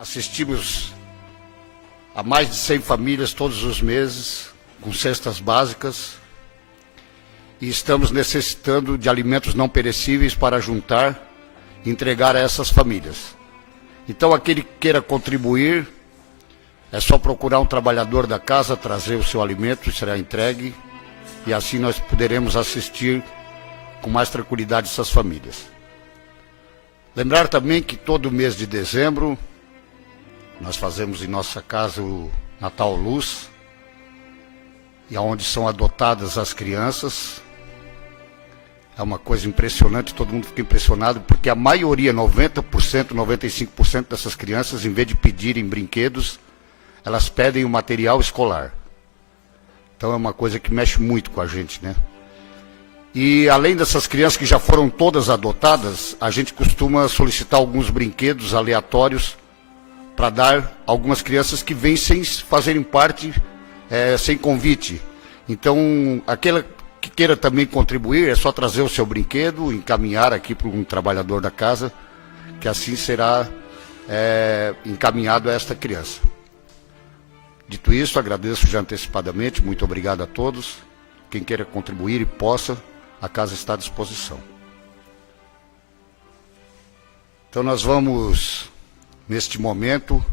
Assistimos a mais de 100 famílias todos os meses, com cestas básicas, e estamos necessitando de alimentos não perecíveis para juntar e entregar a essas famílias. Então, aquele que queira contribuir, é só procurar um trabalhador da casa, trazer o seu alimento, será entregue, e assim nós poderemos assistir com mais tranquilidade essas famílias. Lembrar também que todo mês de dezembro, nós fazemos em nossa casa o Natal Luz, e onde são adotadas as crianças. É uma coisa impressionante, todo mundo fica impressionado, porque a maioria, 90%, 95% dessas crianças, em vez de pedirem brinquedos, elas pedem o material escolar. Então é uma coisa que mexe muito com a gente, né? E além dessas crianças que já foram todas adotadas, a gente costuma solicitar alguns brinquedos aleatórios para dar a algumas crianças que vêm sem fazerem parte, sem convite. Então, aquela que queira também contribuir, é só trazer o seu brinquedo, encaminhar aqui para um trabalhador da casa, que assim será encaminhado a esta criança. Dito isso, agradeço já antecipadamente, muito obrigado a todos. Quem queira contribuir e possa, a casa está à disposição. Então nós vamos, neste momento,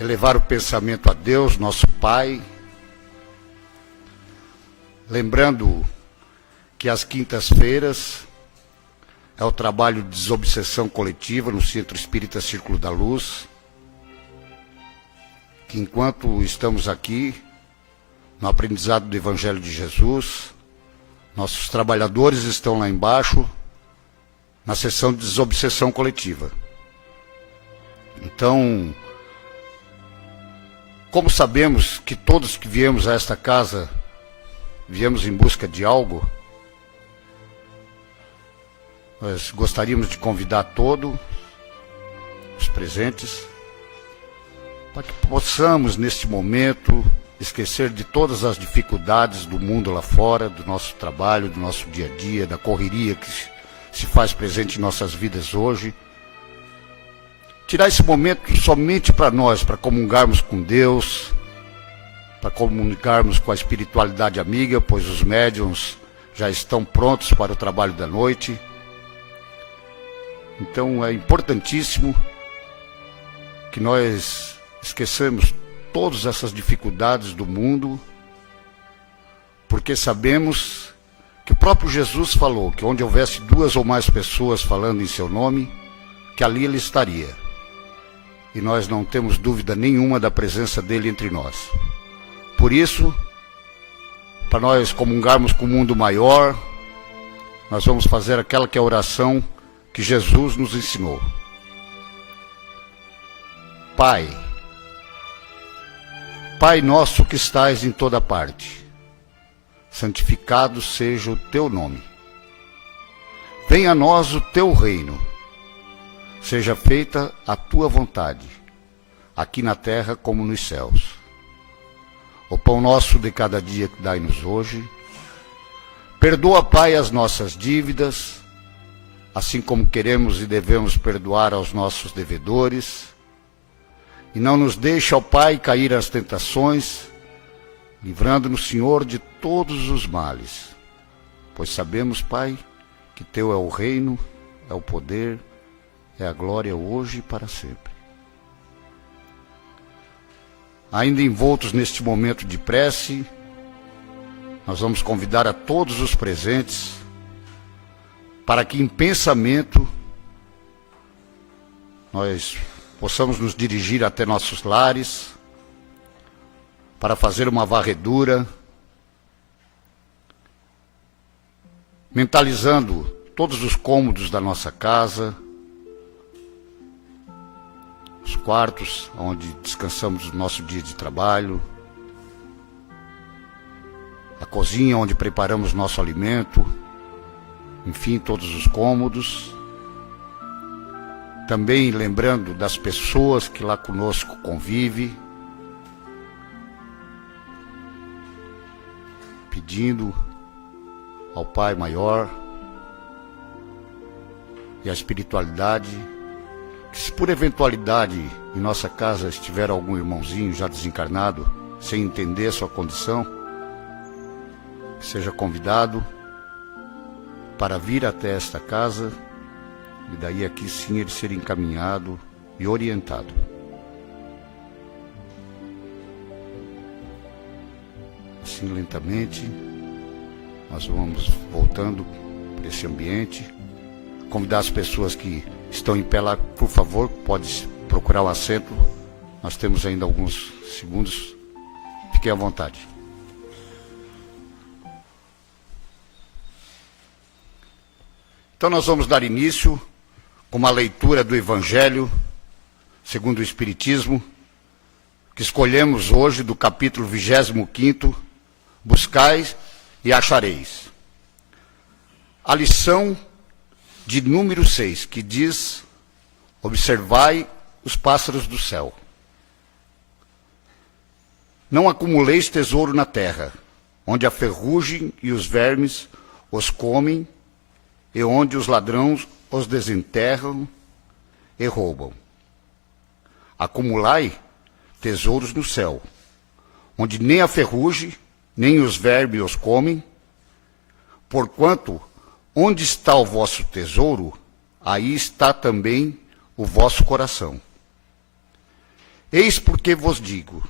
elevar o pensamento a Deus, nosso Pai, lembrando que às quintas-feiras é o trabalho de desobsessão coletiva no Centro Espírita Círculo da Luz, que enquanto estamos aqui, no aprendizado do Evangelho de Jesus, nossos trabalhadores estão lá embaixo, na sessão de desobsessão coletiva. Então, como sabemos que todos que viemos a esta casa, viemos em busca de algo, nós gostaríamos de convidar todos os presentes para que possamos, neste momento, esquecer de todas as dificuldades do mundo lá fora, do nosso trabalho, do nosso dia a dia, da correria que se faz presente em nossas vidas hoje. Tirar esse momento somente para nós, para comungarmos com Deus, para comunicarmos com a espiritualidade amiga, pois os médiuns já estão prontos para o trabalho da noite. Então é importantíssimo que nós esqueçamos todas essas dificuldades do mundo, porque sabemos que o próprio Jesus falou que onde houvesse 2 ou mais pessoas falando em seu nome, que ali ele estaria. E nós não temos dúvida nenhuma da presença dele entre nós. Por isso, para nós comungarmos com o mundo maior, nós vamos fazer aquela que é a oração que Jesus nos ensinou. Pai, Pai nosso que estais em toda parte, santificado seja o teu nome. Venha a nós o teu reino. Seja feita a tua vontade, aqui na terra como nos céus. O pão nosso de cada dia que dai-nos hoje. Perdoa, Pai, as nossas dívidas, assim como queremos e devemos perdoar aos nossos devedores. E não nos deixe, ó Pai, cair às tentações, livrando-nos, Senhor, de todos os males. Pois sabemos, Pai, que teu é o reino, é o poder, é a glória hoje e para sempre. Ainda envoltos neste momento de prece, nós vamos convidar a todos os presentes para que em pensamento nós possamos nos dirigir até nossos lares para fazer uma varredura, mentalizando todos os cômodos da nossa casa, os quartos onde descansamos o nosso dia de trabalho, a cozinha onde preparamos nosso alimento, enfim, todos os cômodos. Também lembrando das pessoas que lá conosco convivem, pedindo ao Pai Maior e à espiritualidade que se por eventualidade em nossa casa estiver algum irmãozinho já desencarnado, sem entender sua condição, seja convidado para vir até esta casa e daí aqui sim ele ser encaminhado e orientado. Assim lentamente nós vamos voltando para esse ambiente. Convidar as pessoas que estão em pé lá, por favor, pode procurar o assento. Nós temos ainda alguns segundos. Fiquem à vontade. Então nós vamos dar início com uma leitura do Evangelho segundo o Espiritismo, que escolhemos hoje do capítulo 25, Buscais e achareis. A lição de número 6, que diz: observai os pássaros do céu. Não acumuleis tesouro na terra, onde a ferrugem e os vermes os comem, e onde os ladrões os desenterram e roubam. Acumulai tesouros no céu, onde nem a ferrugem, nem os vermes os comem, porquanto onde está o vosso tesouro, aí está também o vosso coração. Eis porque vos digo: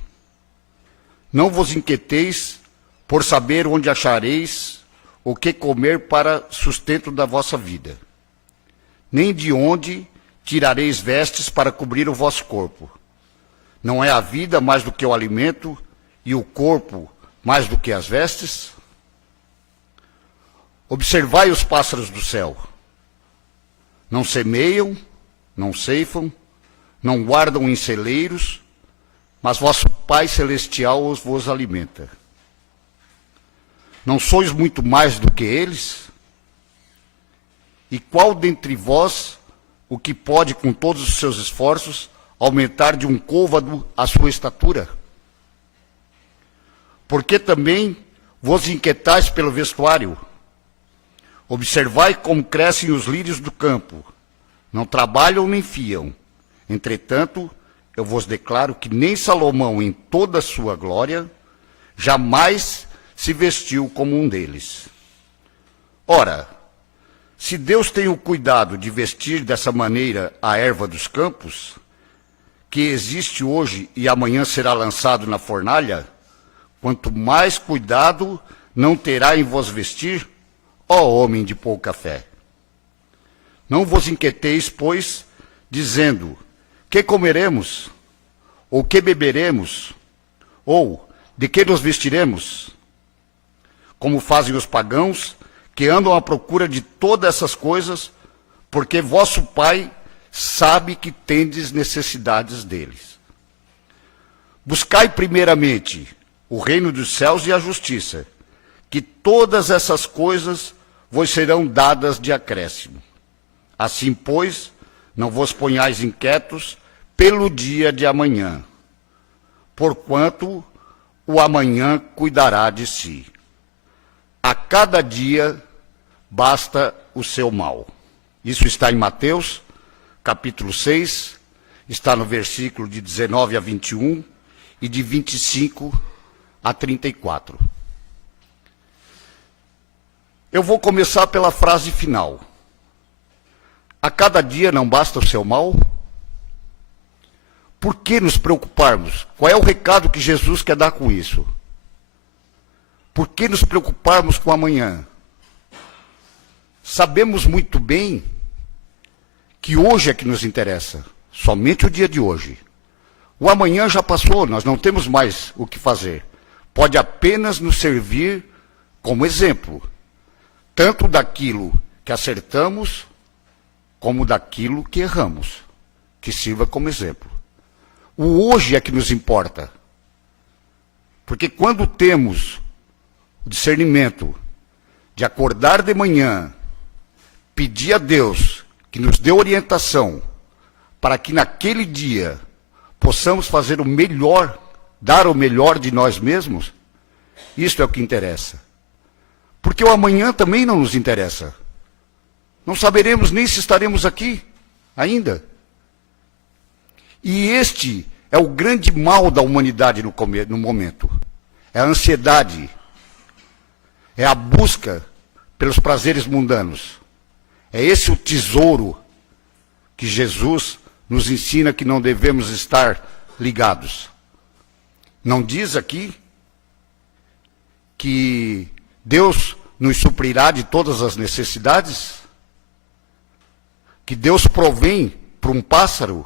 não vos inquieteis por saber onde achareis o que comer para sustento da vossa vida, nem de onde tirareis vestes para cobrir o vosso corpo. Não é a vida mais do que o alimento, e o corpo mais do que as vestes? Observai os pássaros do céu. Não semeiam, não ceifam, não guardam em celeiros, mas vosso Pai Celestial os vos alimenta. Não sois muito mais do que eles? E qual dentre vós o que pode, com todos os seus esforços, aumentar de um côvado a sua estatura? Porque também vos inquietais pelo vestuário? Observai como crescem os lírios do campo. Não trabalham nem fiam. Entretanto, eu vos declaro que nem Salomão, em toda a sua glória, jamais se vestiu como um deles. Ora, se Deus tem o cuidado de vestir dessa maneira a erva dos campos, que existe hoje e amanhã será lançado na fornalha, quanto mais cuidado não terá em vos vestir, ó homem de pouca fé. Não vos inquieteis, pois, dizendo: que comeremos? Ou que beberemos? Ou de que nos vestiremos? Como fazem os pagãos, que andam à procura de todas essas coisas, porque vosso Pai sabe que tendes necessidades deles. Buscai primeiramente o reino dos céus e a justiça, que todas essas coisas vos serão dadas de acréscimo. Assim, pois, não vos ponhais inquietos pelo dia de amanhã, porquanto o amanhã cuidará de si. A cada dia basta o seu mal. Isso está em Mateus, capítulo 6, está no versículo de 19 a 21 e de 25 a 34. Eu vou começar pela frase final. A cada dia não basta o seu mal? Por que nos preocuparmos? Qual é o recado que Jesus quer dar com isso? Por que nos preocuparmos com amanhã? Sabemos muito bem que hoje é que nos interessa, somente o dia de hoje. O amanhã já passou, nós não temos mais o que fazer. Pode apenas nos servir como exemplo, tanto daquilo que acertamos, como daquilo que erramos, que sirva como exemplo. O hoje é que nos importa. Porque quando temos o discernimento de acordar de manhã, pedir a Deus que nos dê orientação para que naquele dia possamos fazer o melhor, dar o melhor de nós mesmos, isso é o que interessa. Porque o amanhã também não nos interessa. Não saberemos nem se estaremos aqui ainda. E este é o grande mal da humanidade no momento. É a ansiedade, é a busca pelos prazeres mundanos. É esse o tesouro que Jesus nos ensina que não devemos estar ligados. Não diz aqui que Deus nos suprirá de todas as necessidades? Que Deus provém para um pássaro?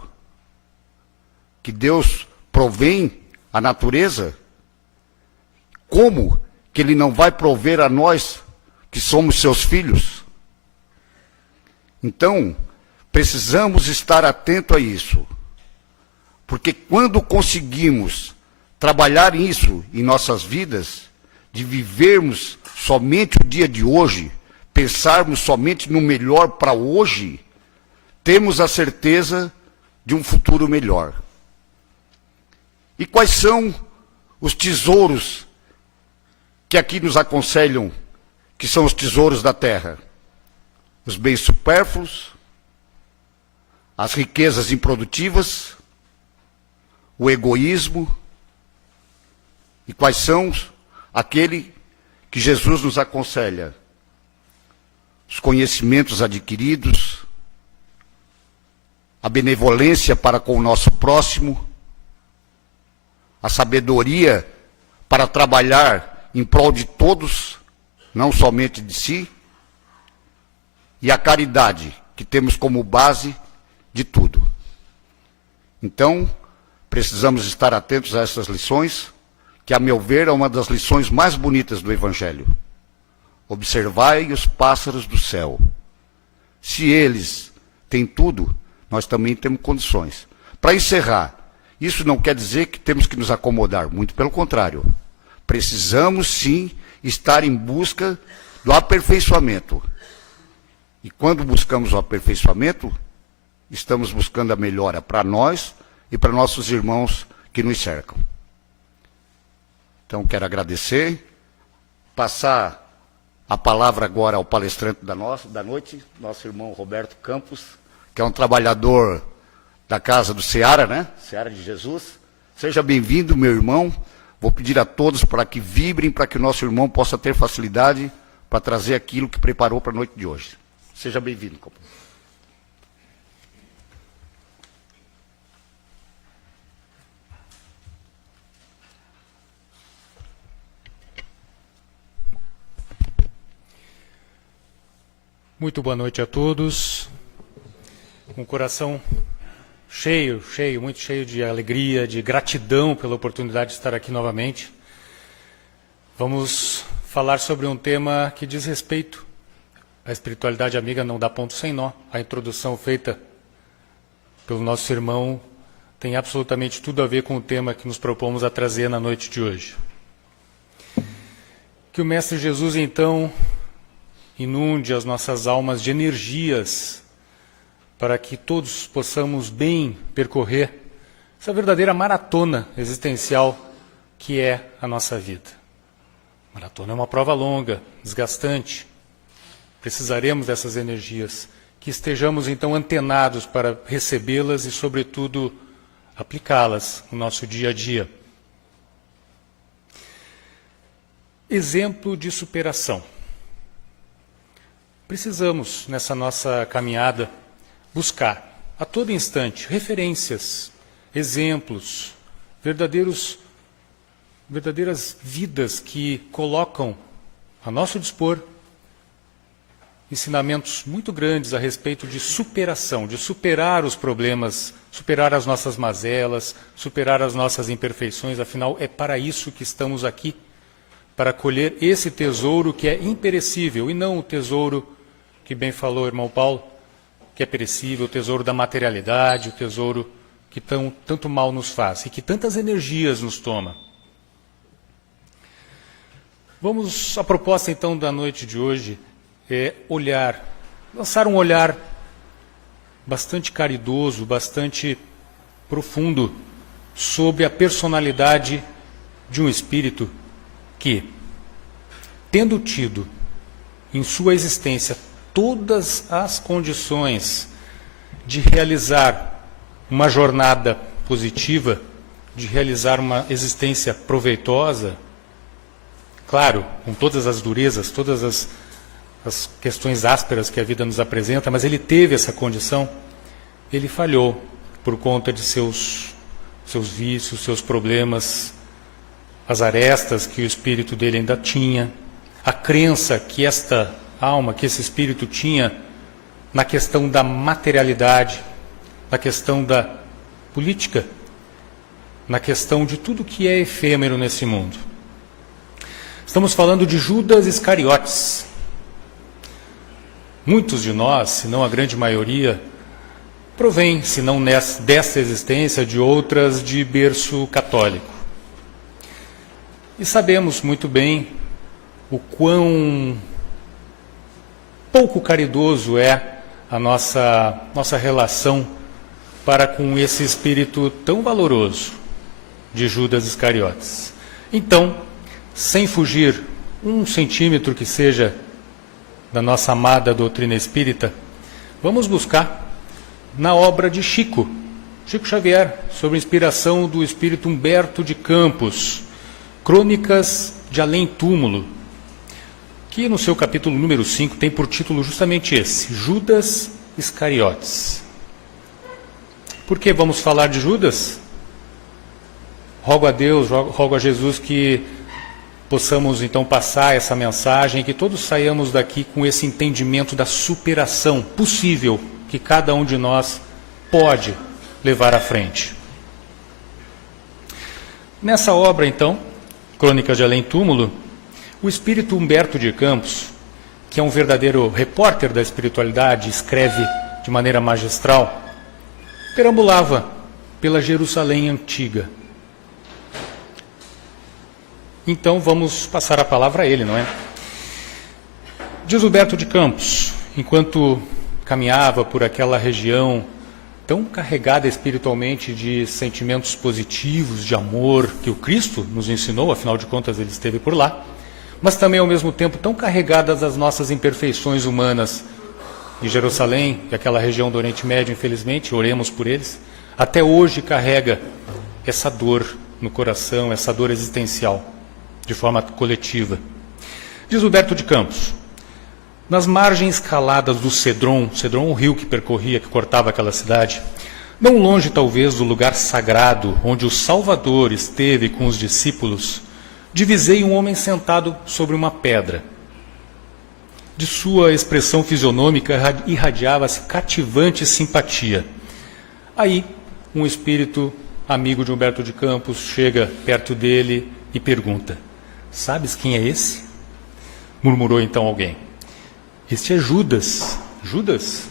Que Deus provém a natureza? Como que Ele não vai prover a nós, que somos seus filhos? Então, precisamos estar atento a isso. Porque quando conseguimos trabalhar isso em nossas vidas, de vivermos somente o dia de hoje, pensarmos somente no melhor para hoje, temos a certeza de um futuro melhor. E quais são os tesouros que aqui nos aconselham, que são os tesouros da terra? Os bens supérfluos, as riquezas improdutivas, o egoísmo. E quais são aquele que Jesus nos aconselha? Os conhecimentos adquiridos, a benevolência para com o nosso próximo, a sabedoria para trabalhar em prol de todos, não somente de si, e a caridade, que temos como base de tudo. Então, precisamos estar atentos a essas lições, que, a meu ver, é uma das lições mais bonitas do Evangelho. Observai os pássaros do céu. Se eles têm tudo, nós também temos condições. Para encerrar, isso não quer dizer que temos que nos acomodar, muito pelo contrário. Precisamos, sim, estar em busca do aperfeiçoamento. E quando buscamos o aperfeiçoamento, estamos buscando a melhora para nós e para nossos irmãos que nos cercam. Então, quero agradecer, passar a palavra agora ao palestrante da noite, nosso irmão Roberto Campos, que é um trabalhador da casa do Seara, né? Seara de Jesus. Seja bem-vindo, meu irmão. Vou pedir a todos para que vibrem, para que o nosso irmão possa ter facilidade para trazer aquilo que preparou para a noite de hoje. Seja bem-vindo, companheiro. Muito boa noite a todos. Um coração cheio, muito cheio de alegria, de gratidão pela oportunidade de estar aqui novamente. Vamos falar sobre um tema que diz respeito à espiritualidade amiga, não dá ponto sem nó. A introdução feita pelo nosso irmão tem absolutamente tudo a ver com o tema que nos propomos a trazer na noite de hoje. Que o Mestre Jesus, então, inunde as nossas almas de energias para que todos possamos bem percorrer essa verdadeira maratona existencial que é a nossa vida. Maratona é uma prova longa, desgastante. Precisaremos dessas energias, que estejamos então antenados para recebê-las e, sobretudo, aplicá-las no nosso dia a dia. Exemplo de superação. Precisamos, nessa nossa caminhada, buscar a todo instante referências, exemplos, verdadeiras vidas que colocam a nosso dispor ensinamentos muito grandes a respeito de superação, de superar os problemas, superar as nossas mazelas, superar as nossas imperfeições. Afinal, é para isso que estamos aqui, para colher esse tesouro que é imperecível e não o tesouro que bem falou o irmão Paulo, que é perecível, o tesouro da materialidade, o tesouro que tanto mal nos faz e que tantas energias nos toma. A proposta então da noite de hoje é lançar um olhar bastante caridoso, bastante profundo sobre a personalidade de um espírito que, tendo tido em sua existência todas as condições de realizar uma jornada positiva, de realizar uma existência proveitosa, claro, com todas as durezas, todas as questões ásperas que a vida nos apresenta, mas ele teve essa condição, ele falhou por conta de seus vícios, seus problemas, as arestas que o espírito dele ainda tinha, a crença que esta alma, que esse espírito tinha na questão da materialidade, na questão da política, na questão de tudo que é efêmero nesse mundo. Estamos falando de Judas Iscariotes. Muitos de nós, se não a grande maioria, provém, se não desta existência, de outras de berço católico. E sabemos muito bem o quão pouco caridoso é a nossa relação para com esse espírito tão valoroso de Judas Iscariotes. Então, sem fugir 1 centímetro que seja da nossa amada doutrina espírita, vamos buscar na obra de Chico Xavier, sob inspiração do espírito Humberto de Campos, Crônicas de Além Túmulo, que no seu capítulo número 5 tem por título justamente esse, Judas Iscariotes. Por que vamos falar de Judas? Rogo a Deus, rogo a Jesus que possamos então passar essa mensagem, que todos saiamos daqui com esse entendimento da superação possível que cada um de nós pode levar à frente. Nessa obra, então, Crônicas de Além Túmulo, o espírito Humberto de Campos, que é um verdadeiro repórter da espiritualidade, escreve de maneira magistral, perambulava pela Jerusalém antiga. Então vamos passar a palavra a ele, não é? Diz Humberto de Campos, enquanto caminhava por aquela região tão carregada espiritualmente de sentimentos positivos, de amor, que o Cristo nos ensinou, afinal de contas ele esteve por lá, mas também ao mesmo tempo tão carregadas das nossas imperfeições humanas. E Jerusalém, e aquela região do Oriente Médio, infelizmente, oremos por eles, até hoje carrega essa dor no coração, essa dor existencial, de forma coletiva. Diz Humberto de Campos, nas margens caladas do Cedron, o rio que percorria, que cortava aquela cidade, não longe talvez do lugar sagrado onde o Salvador esteve com os discípulos, divisei um homem sentado sobre uma pedra. De sua expressão fisionômica irradiava-se cativante simpatia. Aí, um espírito amigo de Humberto de Campos chega perto dele e pergunta, sabes quem é esse? Murmurou então alguém. Este é Judas. Judas?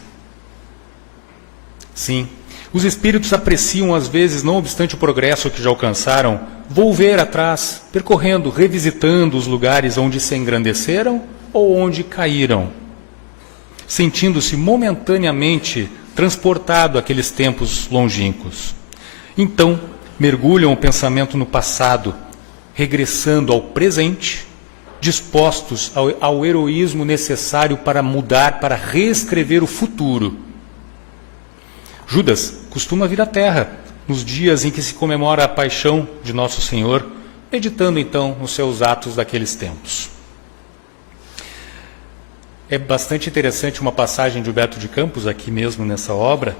Sim. Os espíritos apreciam, às vezes, não obstante o progresso que já alcançaram, volver atrás, percorrendo, revisitando os lugares onde se engrandeceram ou onde caíram, sentindo-se momentaneamente transportado àqueles tempos longínquos. Então, mergulham o pensamento no passado, regressando ao presente, dispostos ao heroísmo necessário para mudar, para reescrever o futuro. Judas costuma vir à Terra nos dias em que se comemora a paixão de Nosso Senhor, meditando então nos seus atos daqueles tempos. É bastante interessante uma passagem de Humberto de Campos, aqui mesmo nessa obra,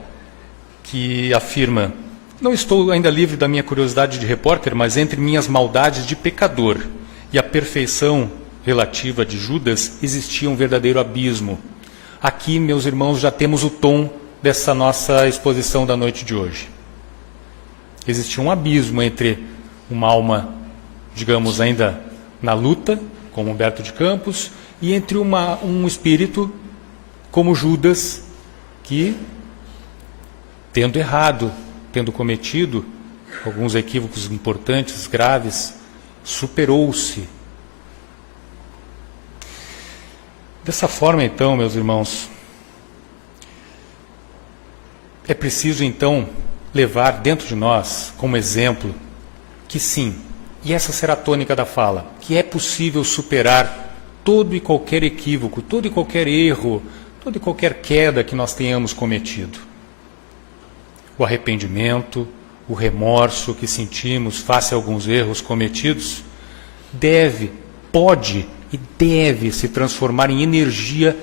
que afirma, não estou ainda livre da minha curiosidade de repórter, mas entre minhas maldades de pecador e a perfeição relativa de Judas, existia um verdadeiro abismo. Aqui, meus irmãos, já temos o tom dessa nossa exposição da noite de hoje. Existia um abismo entre uma alma, digamos, ainda na luta, como Humberto de Campos, e entre um espírito como Judas, que, tendo errado, tendo cometido alguns equívocos importantes, graves, superou-se. Dessa forma, então, meus irmãos, é preciso, então, levar dentro de nós, como exemplo, que sim, e essa será a tônica da fala, que é possível superar todo e qualquer equívoco, todo e qualquer erro, toda e qualquer queda que nós tenhamos cometido. o arrependimento, o remorso que sentimos face a alguns erros cometidos, pode e deve se transformar em energia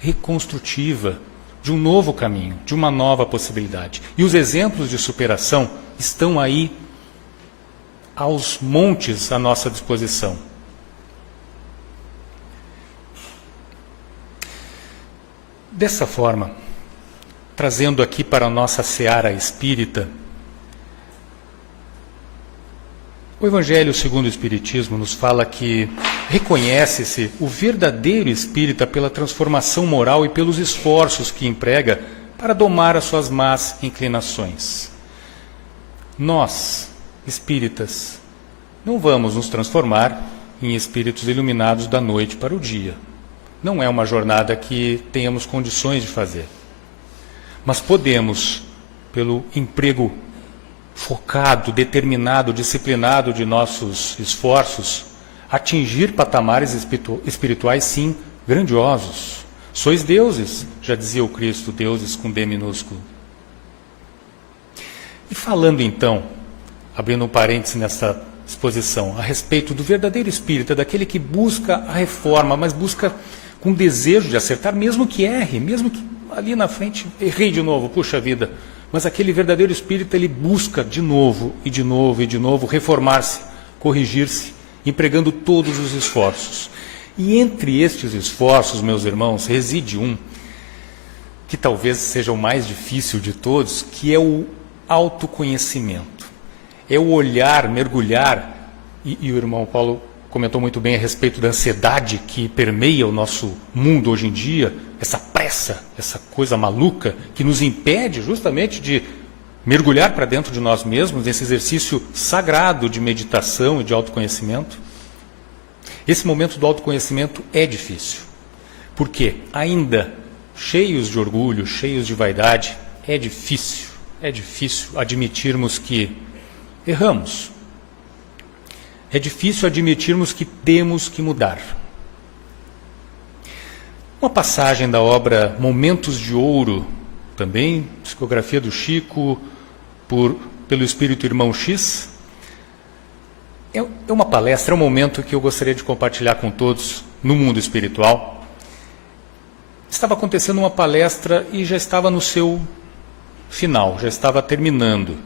reconstrutiva de um novo caminho, de uma nova possibilidade. E os exemplos de superação estão aí aos montes à nossa disposição. Dessa forma, trazendo aqui para a nossa seara espírita, o Evangelho segundo o Espiritismo nos fala que reconhece-se o verdadeiro espírita pela transformação moral e pelos esforços que emprega para domar as suas más inclinações. Nós, espíritas, não vamos nos transformar em espíritos iluminados da noite para o dia. Não é uma jornada que tenhamos condições de fazer. Mas podemos, pelo emprego focado, determinado, disciplinado de nossos esforços, atingir patamares espirituais, sim, grandiosos. Sois deuses, já dizia o Cristo, deuses com D minúsculo. E falando então, abrindo um parêntese nesta exposição, a respeito do verdadeiro espírita, daquele que busca a reforma, mas busca com desejo de acertar, mesmo que erre, mesmo que ali na frente errei de novo, puxa vida. Mas aquele verdadeiro espírito, ele busca de novo e de novo e de novo reformar-se, corrigir-se, empregando todos os esforços. E entre estes esforços, meus irmãos, reside um que talvez seja o mais difícil de todos, que é o autoconhecimento. É o olhar, mergulhar, e o irmão Paulo comentou muito bem a respeito da ansiedade que permeia o nosso mundo hoje em dia, essa pressa, essa coisa maluca que nos impede justamente de mergulhar para dentro de nós mesmos nesse exercício sagrado de meditação e de autoconhecimento. Esse momento do autoconhecimento é difícil, porque ainda cheios de orgulho, cheios de vaidade, é difícil admitirmos que erramos. É difícil admitirmos que temos que mudar. Uma passagem da obra Momentos de Ouro, também, psicografia do Chico, pelo Espírito Irmão X, é uma palestra, é um momento que eu gostaria de compartilhar com todos no mundo espiritual. Estava acontecendo uma palestra e já estava no seu final, já estava terminando.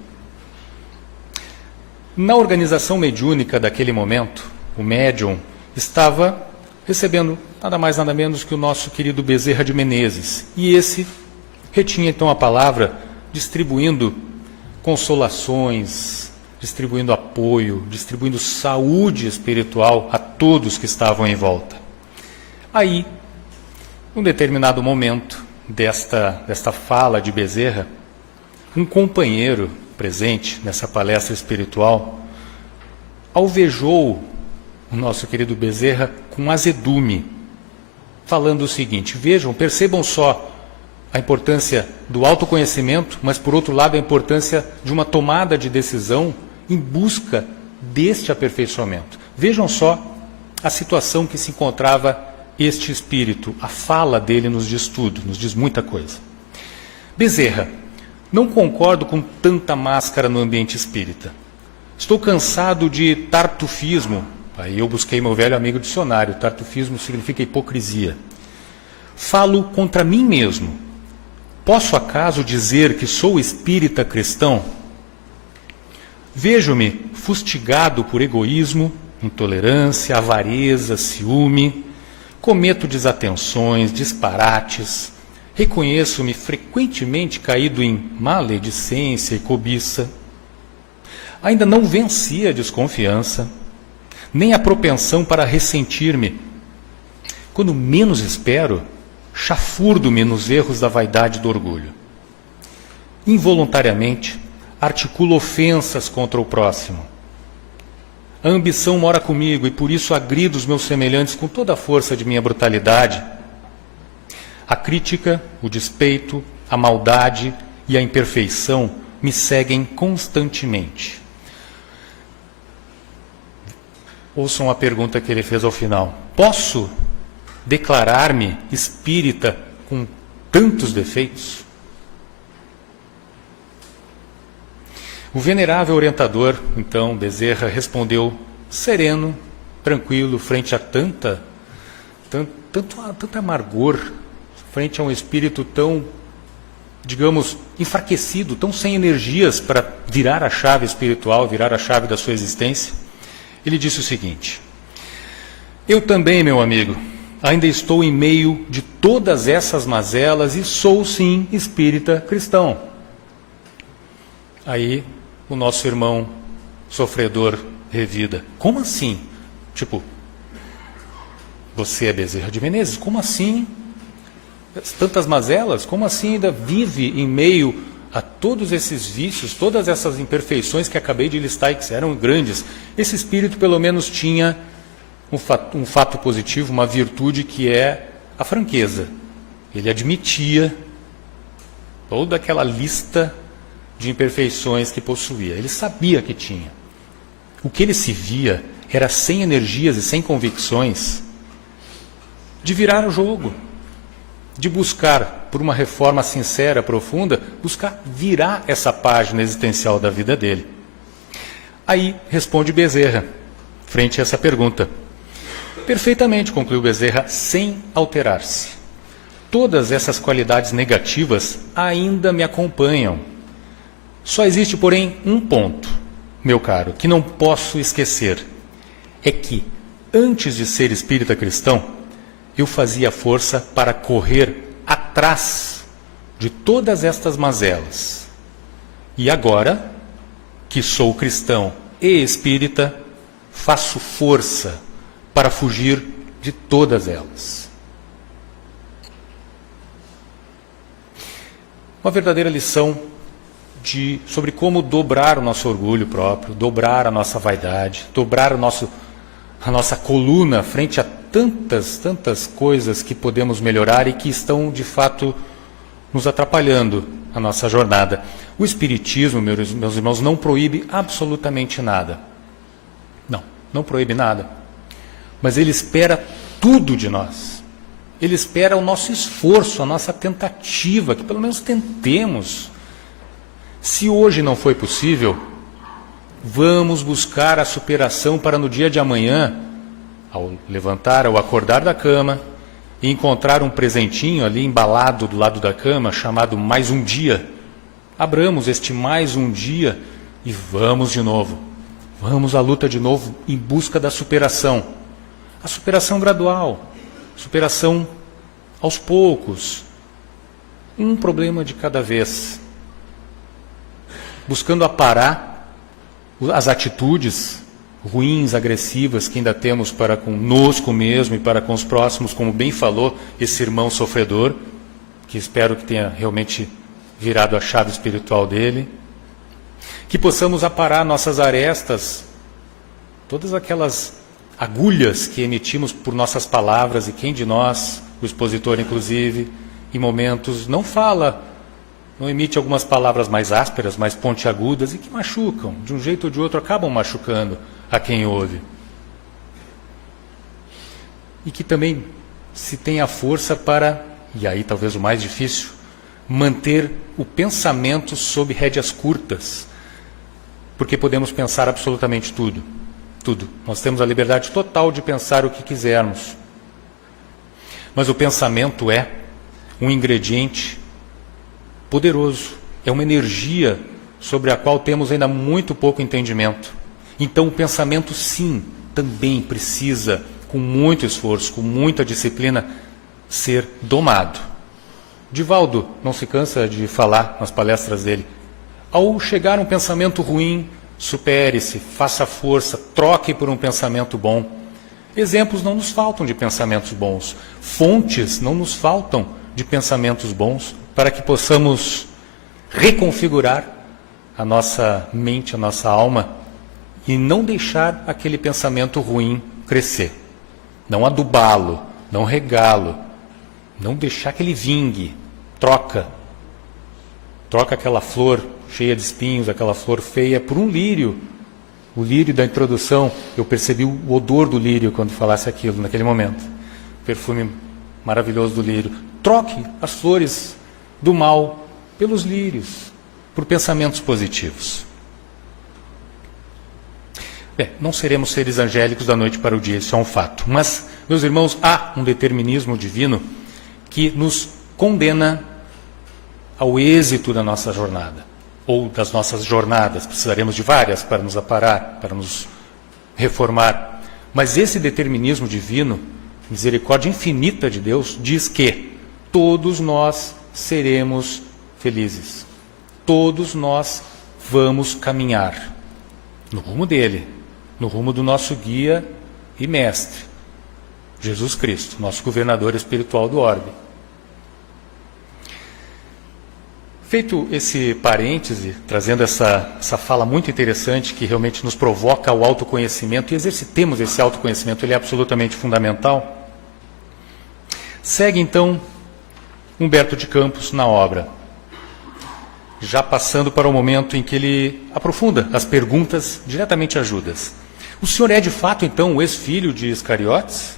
Na organização mediúnica daquele momento, o médium estava recebendo nada mais nada menos que o nosso querido Bezerra de Menezes. E esse retinha então a palavra, distribuindo consolações, distribuindo apoio, distribuindo saúde espiritual a todos que estavam em volta. Aí, num determinado momento desta fala de Bezerra, um companheiro presente nessa palestra espiritual alvejou o nosso querido Bezerra com azedume, falando o seguinte: vejam, percebam só a importância do autoconhecimento, mas por outro lado a importância de uma tomada de decisão em busca deste aperfeiçoamento. Vejam só a situação que se encontrava este espírito. A fala dele nos diz tudo, nos diz muita coisa. Bezerra, não concordo com tanta máscara no ambiente espírita. Estou cansado de tartufismo. Aí eu busquei meu velho amigo dicionário. Tartufismo significa hipocrisia. Falo contra mim mesmo. Posso acaso dizer que sou espírita cristão? Vejo-me fustigado por egoísmo, intolerância, avareza, ciúme. Cometo desatenções, disparates. Reconheço-me frequentemente caído em maledicência e cobiça. Ainda não venci a desconfiança, nem a propensão para ressentir-me. Quando menos espero, chafurdo-me nos erros da vaidade e do orgulho. Involuntariamente, articulo ofensas contra o próximo. A ambição mora comigo e por isso agrido os meus semelhantes com toda a força de minha brutalidade. A crítica, o despeito, a maldade e a imperfeição me seguem constantemente. Ouçam a pergunta que ele fez ao final. Posso declarar-me espírita com tantos defeitos? O venerável orientador, então, Bezerra, respondeu sereno, tranquilo, frente a tanto amargor, frente a um espírito tão, digamos, enfraquecido, tão sem energias para virar a chave espiritual, virar a chave da sua existência. Ele disse o seguinte: eu também, meu amigo, ainda estou em meio de todas essas mazelas e sou, sim, espírita cristão. Aí o nosso irmão sofredor revida: como assim? Tipo, você é Bezerra de Menezes? Como assim? Tantas mazelas? Como assim ainda vive em meio a todos esses vícios, todas essas imperfeições que acabei de listar e que eram grandes? Esse espírito pelo menos tinha um fato positivo, uma virtude, que é a franqueza. Ele admitia toda aquela lista de imperfeições que possuía. Ele sabia que tinha. O que ele se via era sem energias e sem convicções de virar o jogo, de buscar, por uma reforma sincera, profunda, buscar virar essa página existencial da vida dele. Aí responde Bezerra, frente a essa pergunta: perfeitamente, concluiu Bezerra, sem alterar-se. Todas essas qualidades negativas ainda me acompanham. Só existe, porém, um ponto, meu caro, que não posso esquecer. É que, antes de ser espírita cristão, eu fazia força para correr atrás de todas estas mazelas. E agora, que sou cristão e espírita, faço força para fugir de todas elas. Uma verdadeira lição sobre como dobrar o nosso orgulho próprio, dobrar a nossa vaidade, dobrar a nossa coluna frente a tantas coisas que podemos melhorar e que estão, de fato, nos atrapalhando a nossa jornada. O Espiritismo, meus irmãos, não proíbe absolutamente nada. Não proíbe nada. Mas ele espera tudo de nós. Ele espera o nosso esforço, a nossa tentativa, que pelo menos tentemos. Se hoje não foi possível, vamos buscar a superação para no dia de amanhã, ao levantar, ao acordar da cama, e encontrar um presentinho ali embalado do lado da cama, chamado mais um dia. Abramos este mais um dia e vamos de novo. Vamos à luta de novo em busca da superação. A superação gradual, superação aos poucos, um problema de cada vez. Buscando aparar as atitudes ruins, agressivas que ainda temos para conosco mesmo e para com os próximos, como bem falou esse irmão sofredor, que espero que tenha realmente virado a chave espiritual dele. Que possamos aparar nossas arestas, todas aquelas agulhas que emitimos por nossas palavras, e quem de nós, o expositor inclusive, em momentos não emite algumas palavras mais ásperas, mais pontiagudas e que machucam, de um jeito ou de outro acabam machucando a quem ouve. E que também se tenha força para, e aí talvez o mais difícil, manter o pensamento sob rédeas curtas, porque podemos pensar absolutamente tudo. Nós temos a liberdade total de pensar o que quisermos. Mas o pensamento é um ingrediente poderoso, é uma energia sobre a qual temos ainda muito pouco entendimento. Então o pensamento, sim, também precisa, com muito esforço, com muita disciplina, ser domado. Divaldo não se cansa de falar nas palestras dele: ao chegar um pensamento ruim, supere-se, faça força, troque por um pensamento bom. Exemplos não nos faltam de pensamentos bons, fontes não nos faltam de pensamentos bons, para que possamos reconfigurar a nossa mente, a nossa alma, e não deixar aquele pensamento ruim crescer. Não adubá-lo, não regá-lo, não deixar que ele vingue. Troca aquela flor cheia de espinhos, aquela flor feia, por um lírio. O lírio da introdução, eu percebi o odor do lírio quando falasse aquilo, naquele momento. O perfume maravilhoso do lírio. Troque as flores do mal pelos lírios, por pensamentos positivos. Bem, não seremos seres angélicos da noite para o dia, isso é um fato. Mas, meus irmãos, há um determinismo divino que nos condena ao êxito da nossa jornada, ou das nossas jornadas. Precisaremos de várias para nos aparar, para nos reformar. Mas esse determinismo divino, misericórdia infinita de Deus, diz que todos nós seremos felizes. Todos nós vamos caminhar no rumo dele, no rumo do nosso guia e mestre, Jesus Cristo, nosso governador espiritual do orbe. Feito esse parêntese, trazendo essa fala muito interessante que realmente nos provoca o autoconhecimento, e exercitemos esse autoconhecimento, ele é absolutamente fundamental. Segue então Humberto de Campos na obra, já passando para o momento em que ele aprofunda as perguntas diretamente a Judas. O senhor é de fato então o ex-filho de Iscariotes?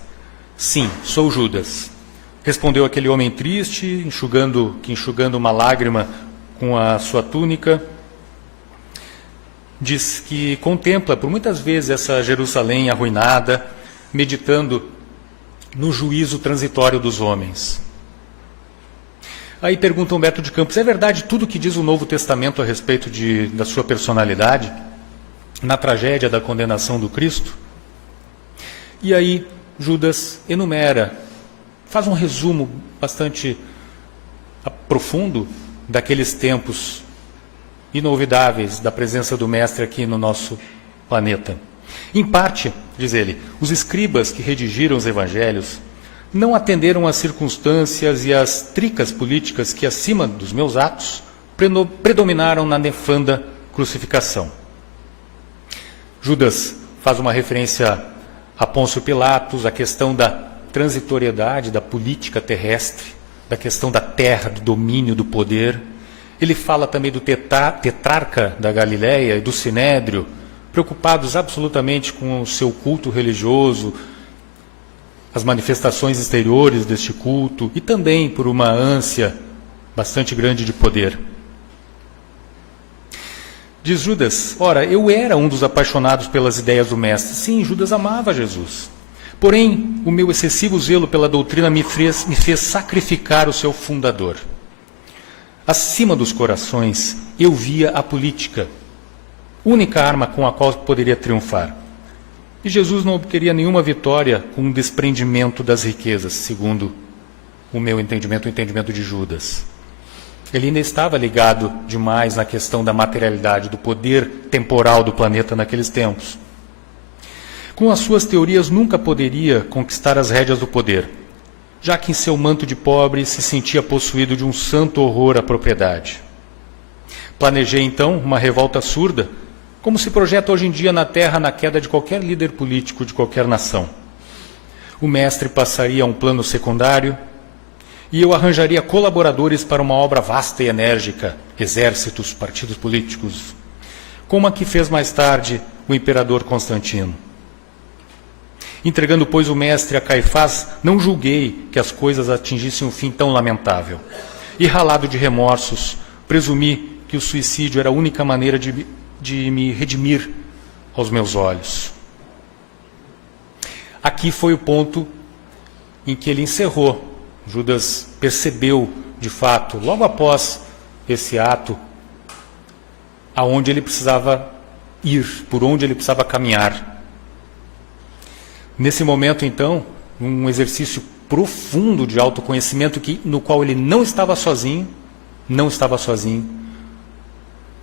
Sim, sou Judas. Respondeu aquele homem triste, enxugando uma lágrima com a sua túnica. Diz que contempla por muitas vezes essa Jerusalém arruinada, meditando no juízo transitório dos homens. Aí pergunta Humberto de Campos, é verdade tudo que diz o Novo Testamento a respeito da sua personalidade, na tragédia da condenação do Cristo? E aí Judas enumera, faz um resumo bastante profundo daqueles tempos inolvidáveis da presença do Mestre aqui no nosso planeta. Em parte, diz ele, os escribas que redigiram os evangelhos não atenderam às circunstâncias e às tricas políticas que, acima dos meus atos, predominaram na nefanda crucificação. Judas faz uma referência a Pôncio Pilatos, a questão da transitoriedade da política terrestre, da questão da terra, do domínio, do poder. Ele fala também do tetrarca da Galileia e do Sinédrio, preocupados absolutamente com o seu culto religioso, as manifestações exteriores deste culto e também por uma ânsia bastante grande de poder. Diz Judas, ora, eu era um dos apaixonados pelas ideias do Mestre. Sim, Judas amava Jesus. Porém, o meu excessivo zelo pela doutrina me fez sacrificar o seu fundador. Acima dos corações, eu via a política, única arma com a qual poderia triunfar. E Jesus não obteria nenhuma vitória com um desprendimento das riquezas, segundo o meu entendimento, o entendimento de Judas. Ele ainda estava ligado demais na questão da materialidade, do poder temporal do planeta naqueles tempos. Com as suas teorias nunca poderia conquistar as rédeas do poder, já que em seu manto de pobre se sentia possuído de um santo horror à propriedade. Planejei então uma revolta surda, como se projeta hoje em dia na Terra na queda de qualquer líder político de qualquer nação. O mestre passaria a um plano secundário e eu arranjaria colaboradores para uma obra vasta e enérgica, exércitos, partidos políticos, como a que fez mais tarde o imperador Constantino. Entregando, pois, o mestre a Caifás, não julguei que as coisas atingissem um fim tão lamentável. E, ralado de remorsos, presumi que o suicídio era a única maneira de me redimir aos meus olhos. Aqui foi o ponto em que ele encerrou. Judas percebeu, de fato, logo após esse ato, aonde ele precisava ir, por onde ele precisava caminhar. Nesse momento, então, um exercício profundo de autoconhecimento no qual ele não estava sozinho,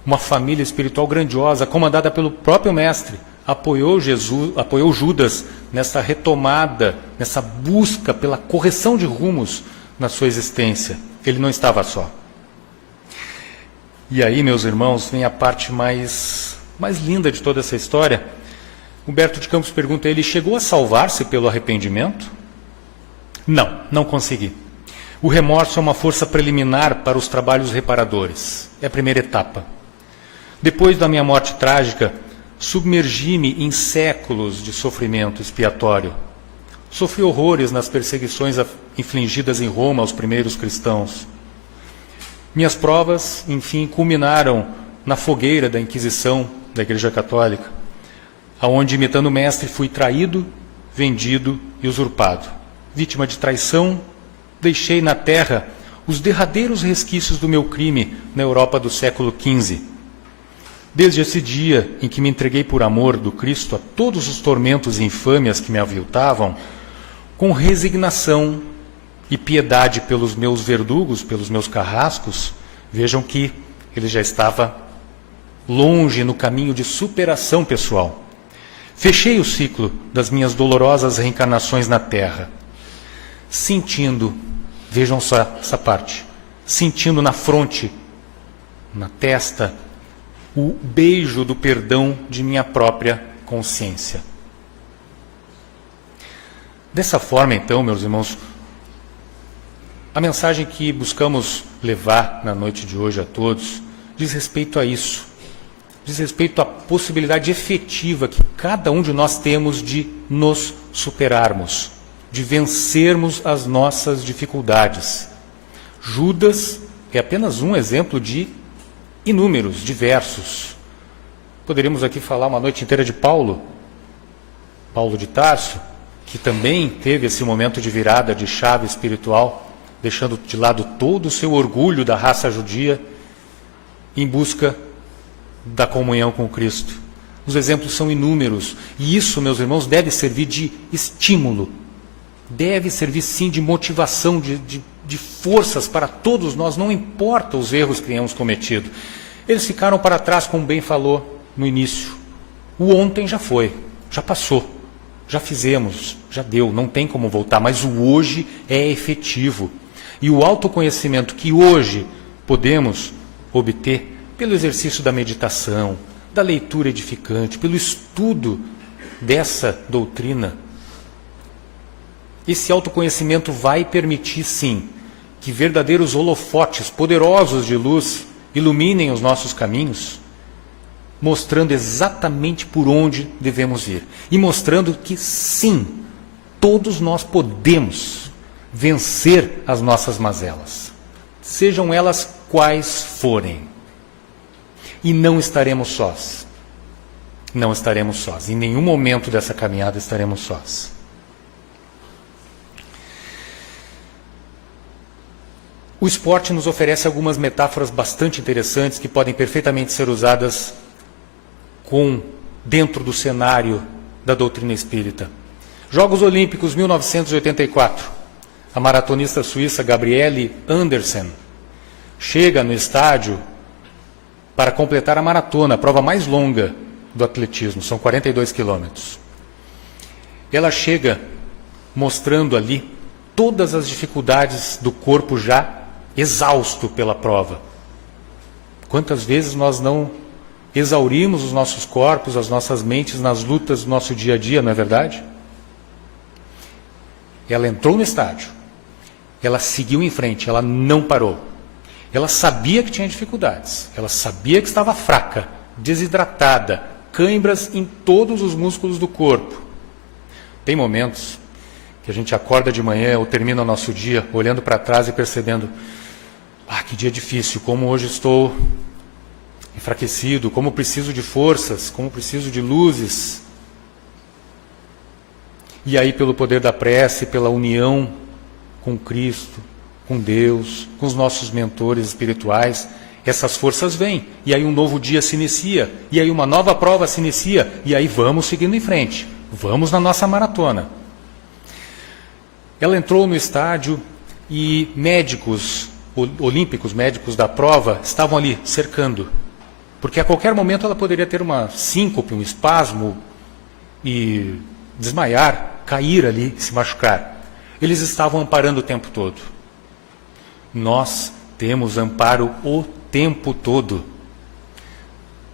uma família espiritual grandiosa, comandada pelo próprio Mestre, apoiou Judas nessa retomada, nessa busca pela correção de rumos na sua existência. Ele não estava só. E aí, meus irmãos, vem a parte mais linda de toda essa história. Humberto de Campos pergunta, ele chegou a salvar-se pelo arrependimento? Não consegui. O remorso é uma força preliminar para os trabalhos reparadores. É a primeira etapa. Depois da minha morte trágica, submergi-me em séculos de sofrimento expiatório. Sofri horrores nas perseguições infligidas em Roma aos primeiros cristãos. Minhas provas, enfim, culminaram na fogueira da Inquisição da Igreja Católica. aonde, imitando o mestre, fui traído, vendido e usurpado. Vítima de traição, deixei na terra os derradeiros resquícios do meu crime na Europa do século XV. Desde esse dia em que me entreguei por amor do Cristo a todos os tormentos e infâmias que me aviltavam, com resignação e piedade pelos meus verdugos, pelos meus carrascos, vejam que ele já estava longe no caminho de superação pessoal. Fechei o ciclo das minhas dolorosas reencarnações na Terra, sentindo, vejam só essa parte, sentindo na fronte, na testa, o beijo do perdão de minha própria consciência. Dessa forma, então, meus irmãos, a mensagem que buscamos levar na noite de hoje a todos diz respeito a isso, diz respeito à possibilidade efetiva que cada um de nós temos de nos superarmos, de vencermos as nossas dificuldades. Judas é apenas um exemplo de inúmeros, diversos. Poderíamos aqui falar uma noite inteira de Paulo de Tarso, que também teve esse momento de virada de chave espiritual, deixando de lado todo o seu orgulho da raça judia, em busca da comunhão com Cristo. Os exemplos são inúmeros, e isso, meus irmãos, deve servir de estímulo, deve servir sim de motivação, de forças para todos nós, não importa os erros que tenhamos cometido. Eles ficaram para trás, como bem falou no início. O ontem já foi, já passou, já fizemos, já deu, não tem como voltar, mas o hoje é efetivo. E o autoconhecimento que hoje podemos obter pelo exercício da meditação, da leitura edificante, pelo estudo dessa doutrina, esse autoconhecimento vai permitir, sim, que verdadeiros holofotes poderosos de luz iluminem os nossos caminhos, mostrando exatamente por onde devemos ir. E mostrando que, sim, todos nós podemos vencer as nossas mazelas, sejam elas quais forem. E não estaremos sós. Não estaremos sós. Em nenhum momento dessa caminhada estaremos sós. O esporte nos oferece algumas metáforas bastante interessantes que podem perfeitamente ser usadas dentro do cenário da doutrina espírita. Jogos Olímpicos 1984. A maratonista suíça Gabriele Andersen chega no estádio para completar a maratona, a prova mais longa do atletismo, são 42 quilômetros. Ela chega mostrando ali todas as dificuldades do corpo já exausto pela prova. Quantas vezes nós não exaurimos os nossos corpos, as nossas mentes nas lutas do nosso dia a dia, não é verdade? Ela entrou no estádio, ela seguiu em frente, ela não parou. Ela sabia que tinha dificuldades, ela sabia que estava fraca, desidratada, cãibras em todos os músculos do corpo. Tem momentos que a gente acorda de manhã ou termina o nosso dia olhando para trás e percebendo: que dia difícil, como hoje estou enfraquecido, como preciso de forças, como preciso de luzes. E aí, pelo poder da prece, pela união com Cristo, com Deus, com os nossos mentores espirituais, essas forças vêm, e aí um novo dia se inicia, e aí uma nova prova se inicia, e aí vamos seguindo em frente, vamos na nossa maratona. Ela entrou no estádio e médicos olímpicos, médicos da prova, estavam ali cercando, porque a qualquer momento ela poderia ter uma síncope, um espasmo e desmaiar, cair ali, se machucar. Eles estavam amparando o tempo todo. Nós temos amparo o tempo todo.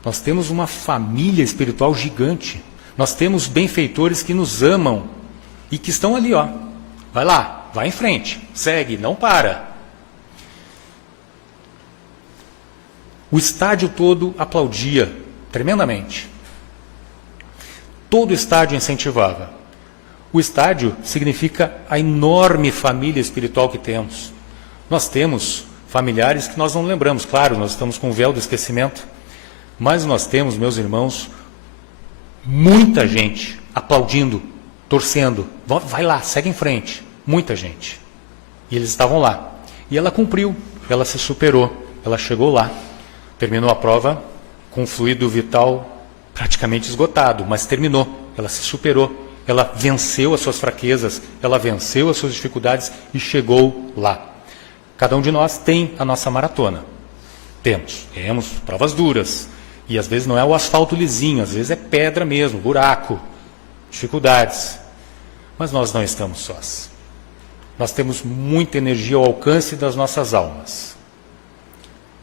Nós temos uma família espiritual gigante. Nós temos benfeitores que nos amam e que estão ali, ó. Vai lá, vai em frente, segue, não para. O estádio todo aplaudia tremendamente. Todo o estádio incentivava. O estádio significa a enorme família espiritual que temos. Nós temos familiares que nós não lembramos, claro, nós estamos com o véu do esquecimento, mas nós temos, meus irmãos, muita gente aplaudindo, torcendo. Vai lá, segue em frente. Muita gente. E eles estavam lá. E ela cumpriu, ela se superou, ela chegou lá, terminou a prova com um fluido vital praticamente esgotado, mas terminou, ela se superou, ela venceu as suas fraquezas, ela venceu as suas dificuldades e chegou lá. Cada um de nós tem a nossa maratona. Temos provas duras. E às vezes não é o asfalto lisinho, às vezes é pedra mesmo, buraco, dificuldades. Mas nós não estamos sós. Nós temos muita energia ao alcance das nossas almas.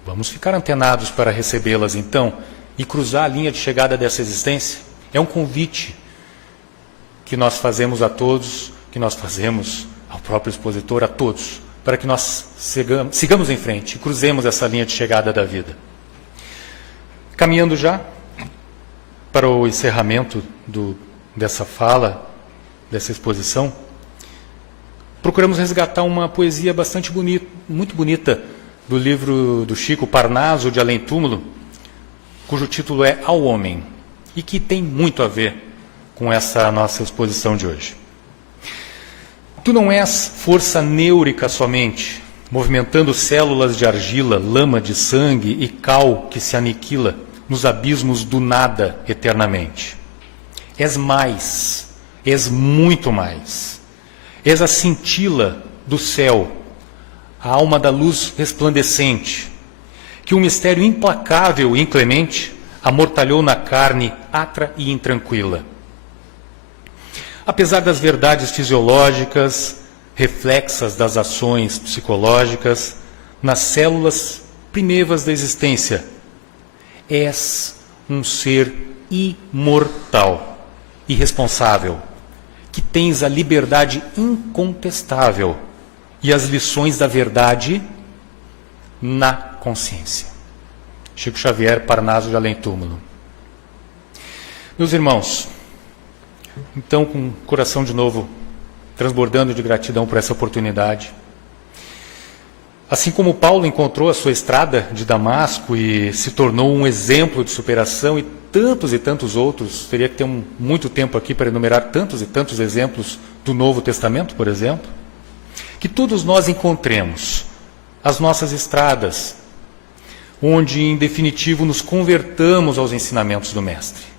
Vamos ficar antenados para recebê-las então e cruzar a linha de chegada dessa existência? É um convite que nós fazemos a todos, que nós fazemos ao próprio expositor, a todos, para que nós sigamos em frente e cruzemos essa linha de chegada da vida. Caminhando já para o encerramento dessa fala, dessa exposição, procuramos resgatar uma poesia bastante bonita, muito bonita, do livro do Chico, Parnaso de Além Túmulo, cujo título é Ao Homem, e que tem muito a ver com essa nossa exposição de hoje. Tu não és força neurica somente, movimentando células de argila, lama de sangue e cal que se aniquila nos abismos do nada eternamente. És mais, és muito mais. És a cintila do céu, a alma da luz resplandecente, que um mistério implacável e inclemente amortalhou na carne atra e intranquila. Apesar das verdades fisiológicas, reflexas das ações psicológicas, nas células primevas da existência, és um ser imortal, irresponsável, que tens a liberdade incontestável e as lições da verdade na consciência. Chico Xavier, Parnaso de Além Túmulo. Meus irmãos, então, com o coração de novo transbordando de gratidão por essa oportunidade, assim como Paulo encontrou a sua estrada de Damasco e se tornou um exemplo de superação, e tantos outros, teria que ter muito tempo aqui para enumerar tantos e tantos exemplos do Novo Testamento, por exemplo, que todos nós encontremos as nossas estradas, onde, em definitivo, nos convertamos aos ensinamentos do Mestre.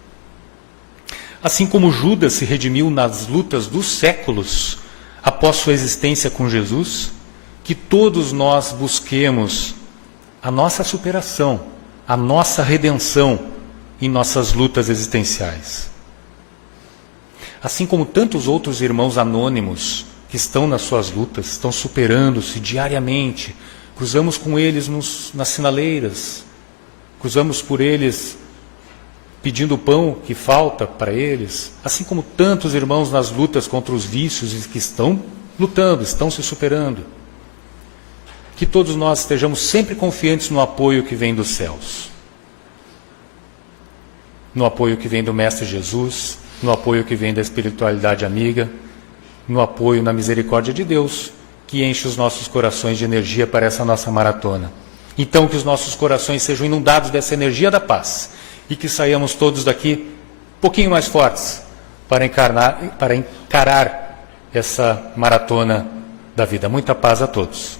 Assim como Judas se redimiu nas lutas dos séculos após sua existência com Jesus, que todos nós busquemos a nossa superação, a nossa redenção em nossas lutas existenciais. Assim como tantos outros irmãos anônimos que estão nas suas lutas, estão superando-se diariamente, cruzamos com eles nas sinaleiras, cruzamos por eles pedindo o pão que falta para eles, assim como tantos irmãos nas lutas contra os vícios que estão lutando, estão se superando. Que todos nós estejamos sempre confiantes no apoio que vem dos céus, no apoio que vem do Mestre Jesus, no apoio que vem da espiritualidade amiga, no apoio na misericórdia de Deus, que enche os nossos corações de energia para essa nossa maratona. Então, que os nossos corações sejam inundados dessa energia da paz e que saiamos todos daqui um pouquinho mais fortes para encarar essa maratona da vida. Muita paz a todos.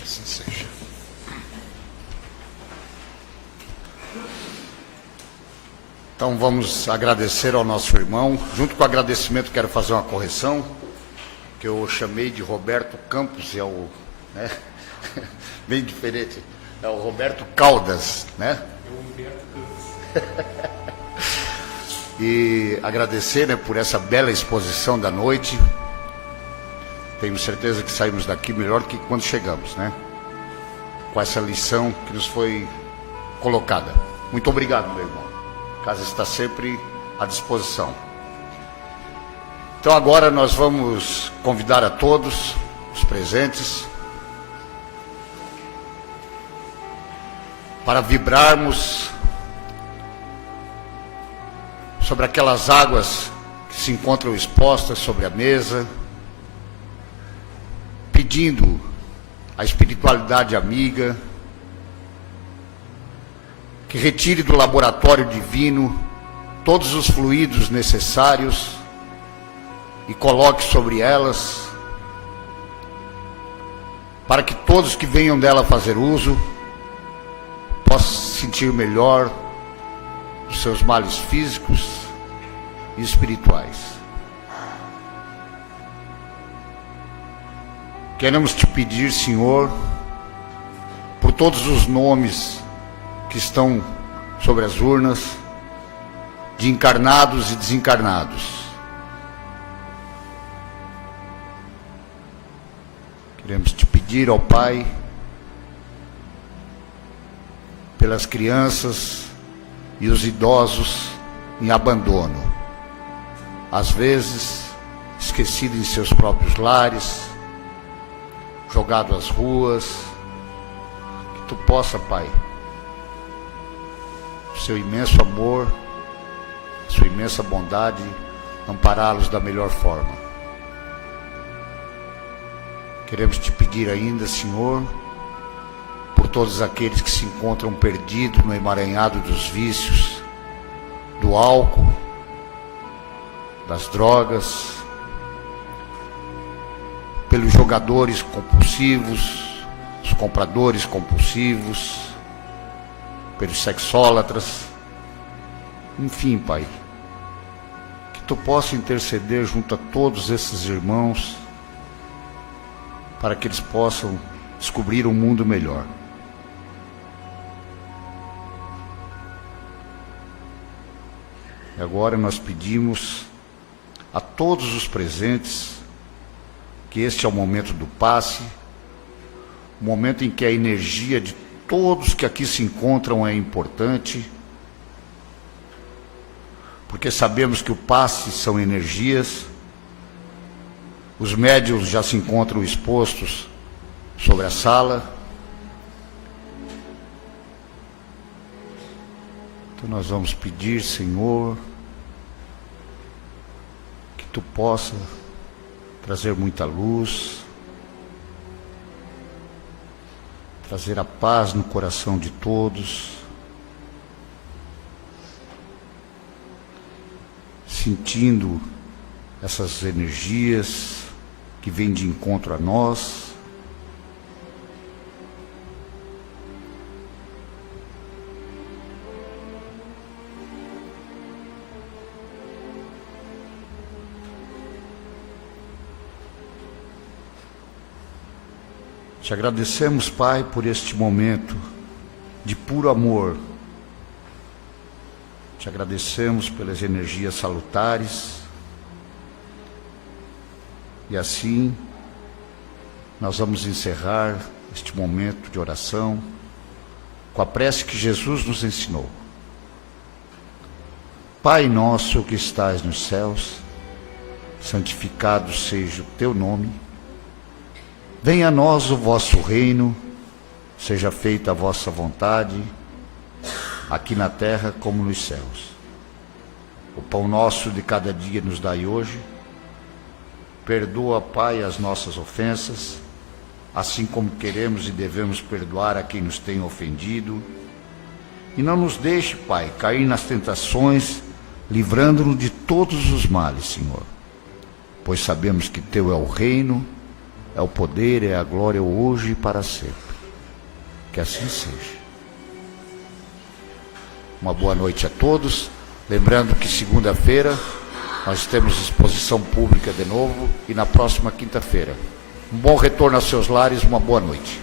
Assim seja. Então vamos agradecer ao nosso irmão. Junto com o agradecimento quero fazer uma correção, que eu chamei de Roberto Campos, é o, né? Bem diferente, é o Roberto Caldas, né? E agradecer, né, por essa bela exposição da noite. Tenho certeza que saímos daqui melhor do que quando chegamos, né? Com essa lição que nos foi colocada. Muito obrigado, meu irmão. A casa está sempre à disposição. Então agora nós vamos convidar a todos os presentes para vibrarmos sobre aquelas águas que se encontram expostas sobre a mesa, pedindo a espiritualidade amiga que retire do laboratório divino todos os fluidos necessários e coloque sobre elas, para que todos que venham dela fazer uso possam se sentir melhor dos seus males físicos e espirituais. Queremos te pedir, Senhor, por todos os nomes que estão sobre as urnas, de encarnados e desencarnados. Queremos te pedir, ó Pai, pelas crianças e os idosos em abandono, às vezes esquecidos em seus próprios lares, jogados às ruas, que tu possa, Pai, o seu imenso amor, sua imensa bondade, ampará-los da melhor forma. Queremos te pedir ainda, Senhor, por todos aqueles que se encontram perdidos no emaranhado dos vícios, do álcool, das drogas, pelos jogadores compulsivos, os compradores compulsivos, pelos sexólatras, enfim, Pai, que tu possa interceder junto a todos esses irmãos, para que eles possam descobrir um mundo melhor. E agora nós pedimos a todos os presentes que este é o momento do passe, o momento em que a energia de todos que aqui se encontram é importante, porque sabemos que o passe são energias. Os médiuns já se encontram expostos sobre a sala. Então nós vamos pedir, Senhor, que tu possa trazer muita luz, trazer a paz no coração de todos, sentindo essas energias que vêm de encontro a nós. Te agradecemos, Pai, por este momento de puro amor. Te agradecemos pelas energias salutares. E assim, nós vamos encerrar este momento de oração com a prece que Jesus nos ensinou. Pai nosso que estás nos céus, santificado seja o teu nome. Venha a nós o vosso reino, seja feita a vossa vontade, aqui na terra como nos céus. O pão nosso de cada dia nos dai hoje. Perdoa, Pai, as nossas ofensas, assim como queremos e devemos perdoar a quem nos tem ofendido. E não nos deixe, Pai, cair nas tentações, livrando-nos de todos os males, Senhor. Pois sabemos que teu é o reino, é o poder, é a glória hoje e para sempre. Que assim seja. Uma boa noite a todos. Lembrando que segunda-feira nós temos exposição pública de novo e na próxima quinta-feira. Um bom retorno aos seus lares, uma boa noite.